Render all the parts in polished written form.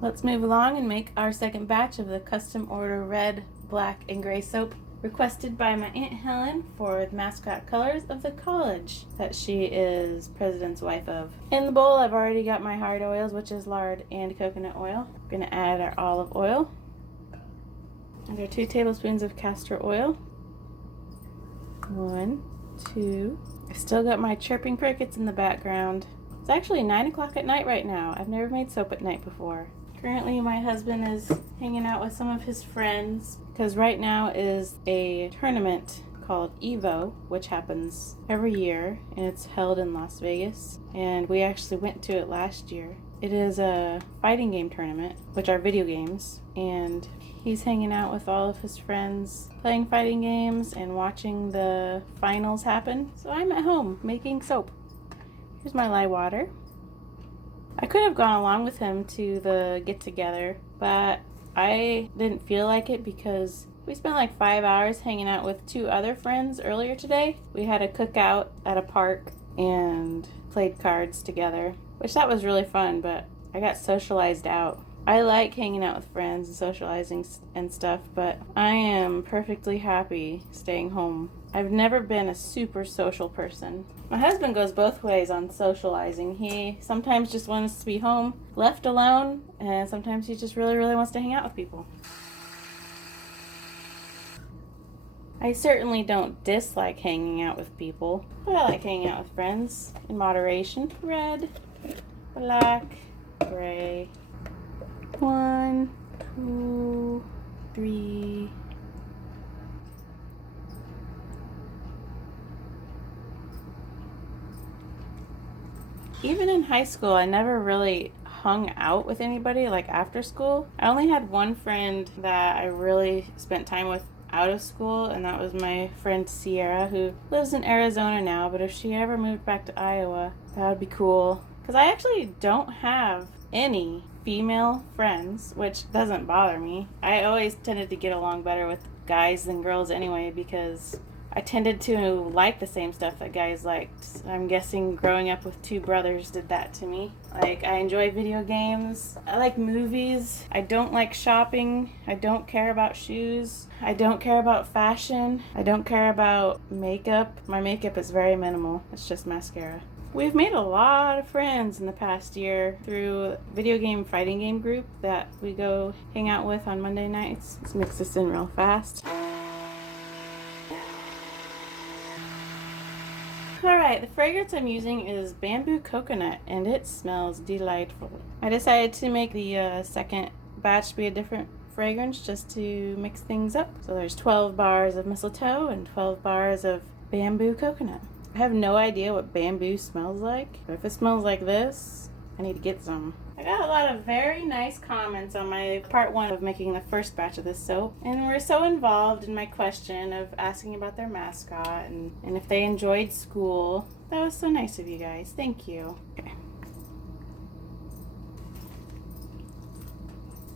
Let's move along and make our second batch of the custom order red, black, and gray soap requested by my Aunt Helen for the mascot colors of the college that she is president's wife of. In the bowl, I've already got my hard oils, which is lard and coconut oil. I'm going to add our olive oil and our 2 tablespoons of castor oil. 1, 2. I've still got my chirping crickets in the background. It's actually 9 o'clock at night right now. I've never made soap at night before. Currently, my husband is hanging out with some of his friends because right now is a tournament called EVO, which happens every year, and it's held in Las Vegas. And we actually went to it last year. It is a fighting game tournament, which are video games, and he's hanging out with all of his friends, playing fighting games and watching the finals happen. So I'm at home making soap. Here's my lye water. I could have gone along with him to the get-together, but I didn't feel like it because we spent like 5 hours hanging out with 2 other friends earlier today. We had a cookout at a park and played cards together, which that was really fun, but I got socialized out. I like hanging out with friends and socializing and stuff, but I am perfectly happy staying home. I've never been a super social person. My husband goes both ways on socializing. He sometimes just wants to be home, left alone, and sometimes he just really, really wants to hang out with people. I certainly don't dislike hanging out with people, but I like hanging out with friends in moderation. Red, black, gray. 1, 2, 3. Even in high school, I never really hung out with anybody like after school. I only had one friend that I really spent time with out of school, and that was my friend Sierra, who lives in Arizona now, but if she ever moved back to Iowa, that would be cool. Because I actually don't have any female friends, which doesn't bother me. I always tended to get along better with guys than girls anyway, because I tended to like the same stuff that guys liked. I'm guessing growing up with 2 brothers did that to me. Like, I enjoy video games. I like movies. I don't like shopping. I don't care about shoes. I don't care about fashion. I don't care about makeup. My makeup is very minimal. It's just mascara. We've made a lot of friends in the past year through video game fighting game group that we go hang out with on Monday nights. Let's mix this in real fast. Alright, the fragrance I'm using is bamboo coconut, and it smells delightful. I decided to make the second batch be a different fragrance just to mix things up. So there's 12 bars of mistletoe and 12 bars of bamboo coconut. I have no idea what bamboo smells like, but if it smells like this, I need to get some. I got a lot of very nice comments on my part 1 of making the first batch of this soap, and were so involved in my question of asking about their mascot and if they enjoyed school. That was so nice of you guys. Thank you. Okay.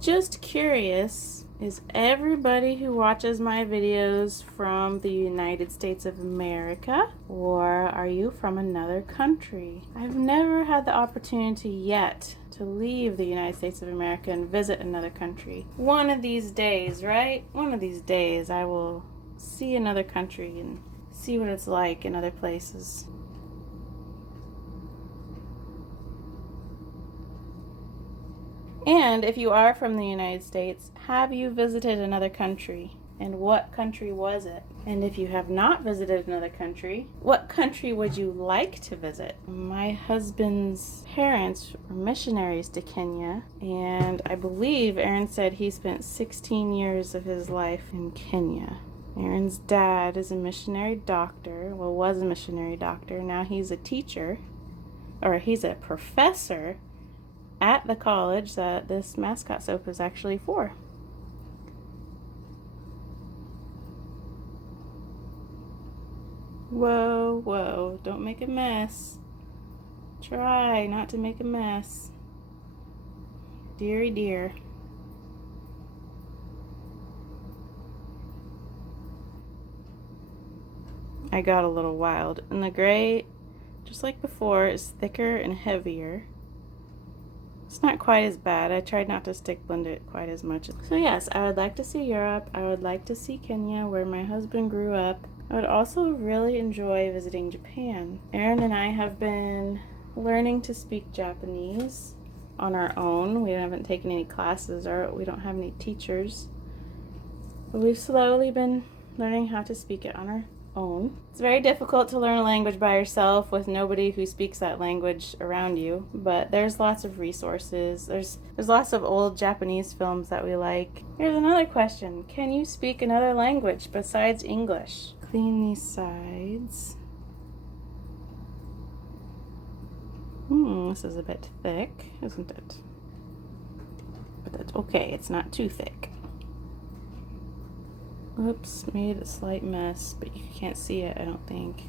Just curious, is everybody who watches my videos from the United States of America, or are you from another country? I've never had the opportunity yet to leave the United States of America and visit another country. One of these days, right? One of these days I will see another country and see what it's like in other places. And if you are from the United States, have you visited another country? And what country was it? And if you have not visited another country, what country would you like to visit? My husband's parents were missionaries to Kenya, and I believe Aaron said he spent 16 years of his life in Kenya. Aaron's dad is a missionary doctor, well, was a missionary doctor. Now he's a teacher, or he's a professor at the college that this mascot soap is actually for. Whoa, whoa, don't make a mess. Try not to make a mess. Dearie dear. I got a little wild. And the gray, just like before, is thicker and heavier. It's not quite as bad. I tried not to stick blend it quite as much. So yes, I would like to see Europe. I would like to see Kenya, where my husband grew up. I would also really enjoy visiting Japan. Aaron and I have been learning to speak Japanese on our own. We haven't taken any classes or we don't have any teachers. But we've slowly been learning how to speak it on our own. It's very difficult to learn a language by yourself with nobody who speaks that language around you, but there's lots of resources. There's lots of old Japanese films that we like. Here's another question. Can you speak another language besides English? Clean these sides. This is a bit thick, isn't it? But that's okay, it's not too thick. Oops, made a slight mess, but you can't see it, I don't think.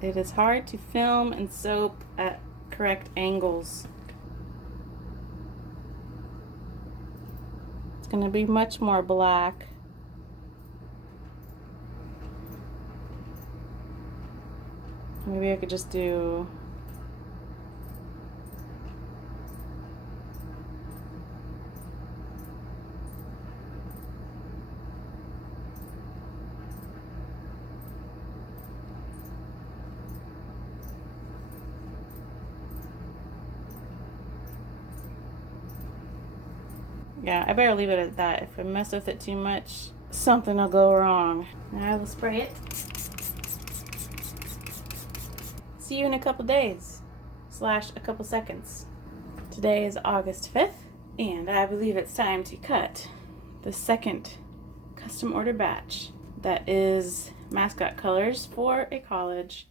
It is hard to film and soap at correct angles. It's going to be much more black. Maybe I could just do yeah, I better leave it at that. If I mess with it too much, something will go wrong. Now I will spray it. See you in a couple days, / a couple seconds. Today is August 5th, and I believe it's time to cut the second custom order batch that is mascot colors for a college.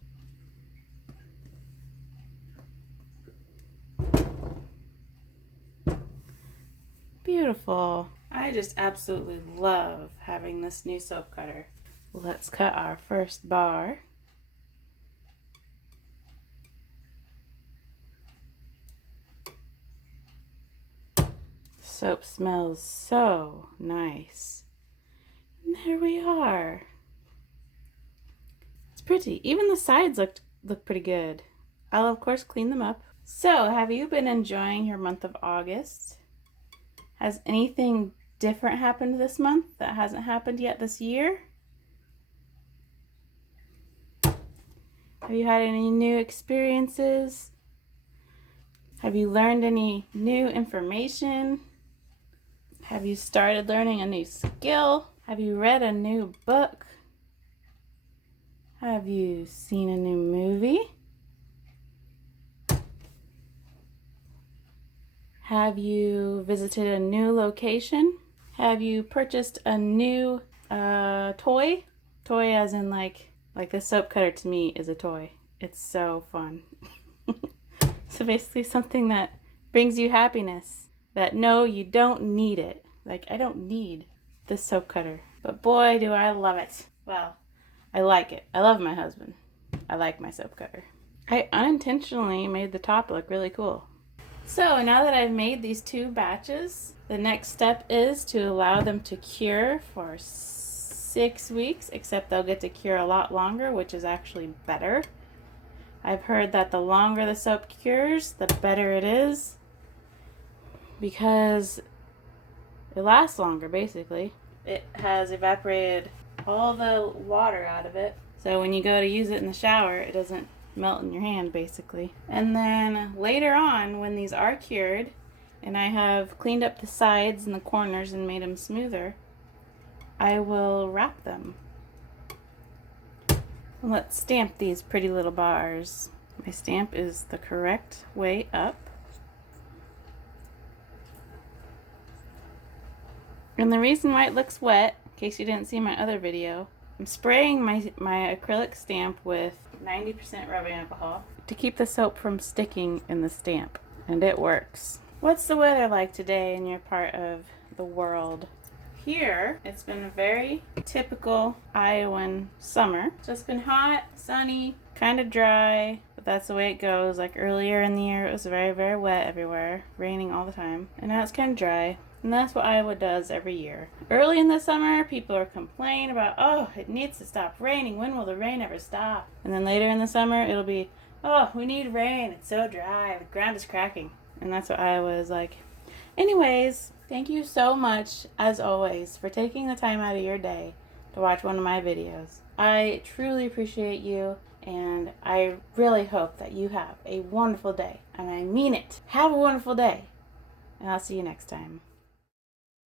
Beautiful. I just absolutely love having this new soap cutter. Let's cut our first bar. Soap smells so nice. And there we are. It's pretty. Even the sides look pretty good. I'll of course clean them up. So, have you been enjoying your month of August? Has anything different happened this month that hasn't happened yet this year? Have you had any new experiences? Have you learned any new information? Have you started learning a new skill? Have you read a new book? Have you seen a new movie? Have you visited a new location? Have you purchased a new toy? Toy as in like this soap cutter to me is a toy. It's so fun. So basically something that brings you happiness. That no, you don't need it. Like, I don't need this soap cutter. But boy, do I love it. Well, I like it. I love my husband. I like my soap cutter. I unintentionally made the top look really cool. So now that I've made these 2 batches, the next step is to allow them to cure for 6 weeks, except they'll get to cure a lot longer, which is actually better. I've heard that the longer the soap cures, the better it is, because it lasts longer, basically. It has evaporated all the water out of it, so when you go to use it in the shower, it doesn't melt in your hand, basically. And then later on, when these are cured, and I have cleaned up the sides and the corners and made them smoother, I will wrap them. Let's stamp these pretty little bars. My stamp is the correct way up. And the reason why it looks wet, in case you didn't see my other video, I'm spraying my acrylic stamp with 90% rubbing alcohol to keep the soap from sticking in the stamp, and it works. What's the weather like today in your part of the world? Here, it's been a very typical Iowan summer. So it's been hot, sunny, kind of dry, but that's the way it goes. Like earlier in the year, it was very, very wet everywhere, raining all the time. And now it's kind of dry. And that's what Iowa does every year. Early in the summer, people are complaining about, oh, it needs to stop raining. When will the rain ever stop? And then later in the summer, it'll be, oh, we need rain. It's so dry. The ground is cracking. And that's what Iowa is like. Anyways, thank you so much, as always, for taking the time out of your day to watch one of my videos. I truly appreciate you, and I really hope that you have a wonderful day. And I mean it. Have a wonderful day. And I'll see you next time.